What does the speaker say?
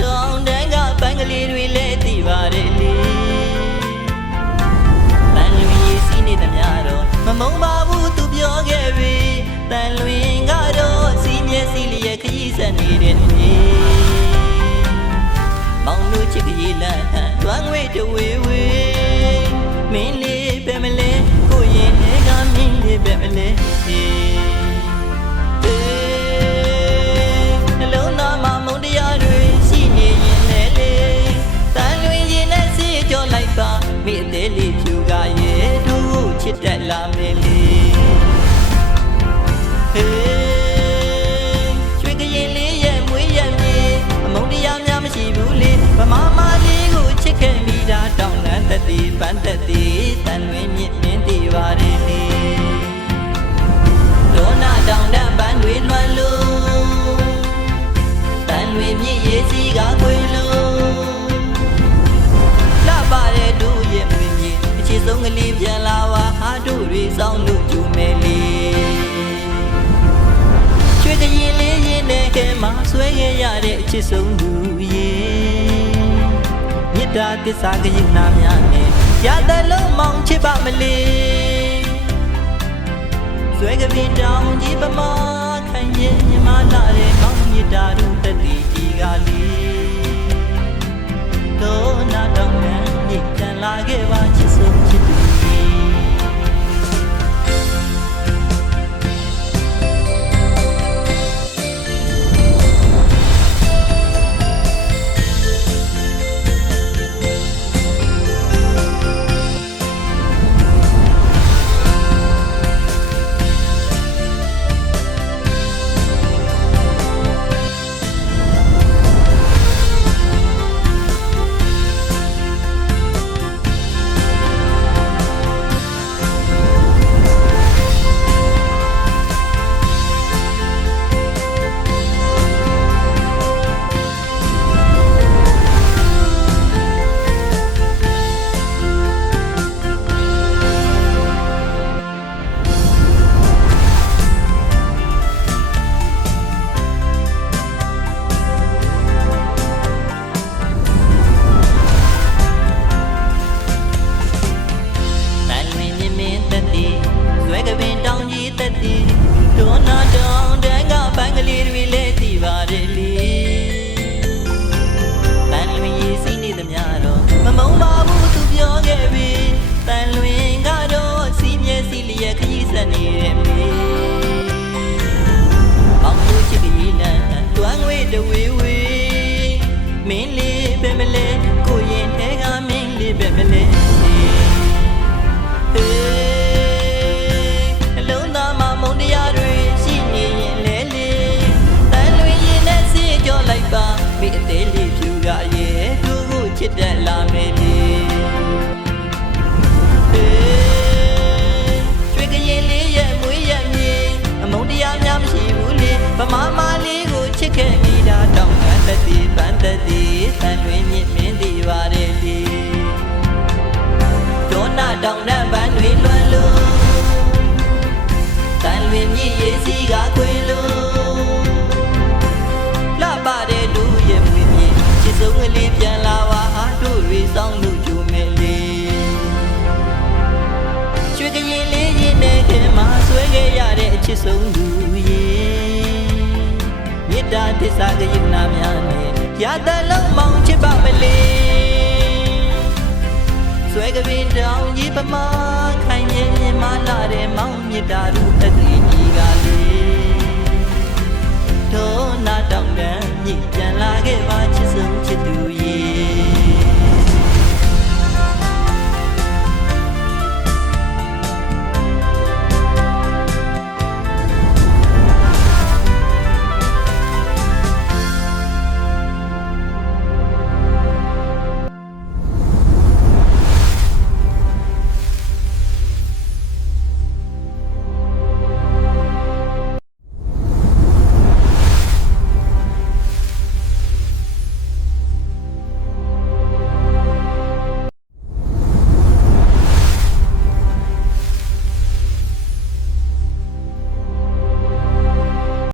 တောင်တန်းကပန်းကလေးတွေလည်းသိပါတယ်လေတန်လွင်ရေးစီးနေသမျှတော့မမုန်းပါဘူးသူပြောခဲ့ပြီတန်လွင်ကတော့စီးမျက်စီးလျက်ခရီးဆက်နေတဲ့နေမောင်တို့ချစ်ကလေးလမ်းတွမ်းငွေတဝေဝေမင်းလေးပဲမလဲကိုရင်နဲ့ကမင်းလေးပဲမလဲနှလုံးသားမှာမုန်းတရားတွေရှိနေရင်လည်းတန်လွင်ရင်နဲ့စီးကြောလိုက်ပါမိအသေးလေးဖြူကရဲ့တို့ချစ်တက်လာမယ်လေရွှေကရင်လေးရဲ့မွေးရမြေအမုန်းတရားများမရှိဘူးလေဗမာမလေးကိုချစ်ခဲ့မိတာတောင်းလန်းသက်သည်ပန်းသက်သည်တန်လွင်မြင့်မြင့်တည်ပါတယ်လေဒေါနာတောင်တန်းပန်းတွေလွှမ်းလို့တန်လွင်မြင့်ရေးစီကခွေလို့လှပတဲ့တို့ရဲ့မွေးမြေအချစ်ဆုံးကလေးပြန်လာပါဟာတို့တွေဆောင်လို့ကျူမယ်လေရွှေကရင်လေးရင်နဲ့ကဲမှာဆွဲခဲ့ရတဲ့အချစ်ဆုံးသူရဲ့မြစ်တာတစ္ဆာကရင်နာများနဲ့ရတဲ့လုံးမောင်ချစ်ပါမလေးဆွဲကပင်တောင်ကြီးပမာခိုင်ရင်မြမလာတဲ့မောင်မြစ်တာတို့တတိကြီးကလေးတော့နာတောင်နဲ့မြစ်တန်လာခဲ့ပါချစ်ဆုံးချစ်သူဒေါနာတောင်တန်းကပန်းကလေးတွေလည်းသိပါတယ်လေတန်လွင်ရေးစီးနေသမျှတော့မမုန်းပါဘူးသူပြောခဲ့ပြီတန်လွင်ကတော့စီးမျက်စီးလျက်ခရီးဆက်နေတဲ့မေမောင်တို့ချစ်ကလေးလမ်းတွမ်းငွေတဝေဝေမင်းလေးပဲမလဲကိုရင်ထဲကမင်းလေးပဲမလဲမိအသေးလေးဖြူကရဲ့သူ့ကိုချစ်တက်လာမယ်လေရွှေကရင်လေးရဲ့မွေးရမြေအမုန်းတရားများမရှိဘူးလေဗမာမလေးကိုချစ်ခဲ့မိတာတောင်းတသက်သည်ပန်းသက်သည်တန်လွင်မြင့်မြင့်တည်ပါတယ်လေဒေါနာတောင်တန်းပန်းတွေလွှမ်းလို့တန်လွင်မြင့်ရေးစီကခွေလို့လှပတဲ့တို့ရဲ့မွေးမြေချစ်ဆုံးကလေးပြန်လာပါဟာတို့တွေဆောင်လို့ကျူမယ်လေရွှေကရင်လေးရင်နဲ့ကဲမှာဆွဲခဲ့ရတဲ့အချစ်ဆုံးသူရဲ့မြစ်တာတစ္ဆာကရင်နာများနဲ့ရတဲ့လုံးမောင်ချစ်ပါမလေးဆွဲကပင်တောင်ကြီးပမာခိုင်ရင်မြမလာတဲ့မောင်မြစ်တာတို့တတိကြီးကလေးဒေါနာတောင်တန်းမြစ်ပြန်လာခဲ့ပါ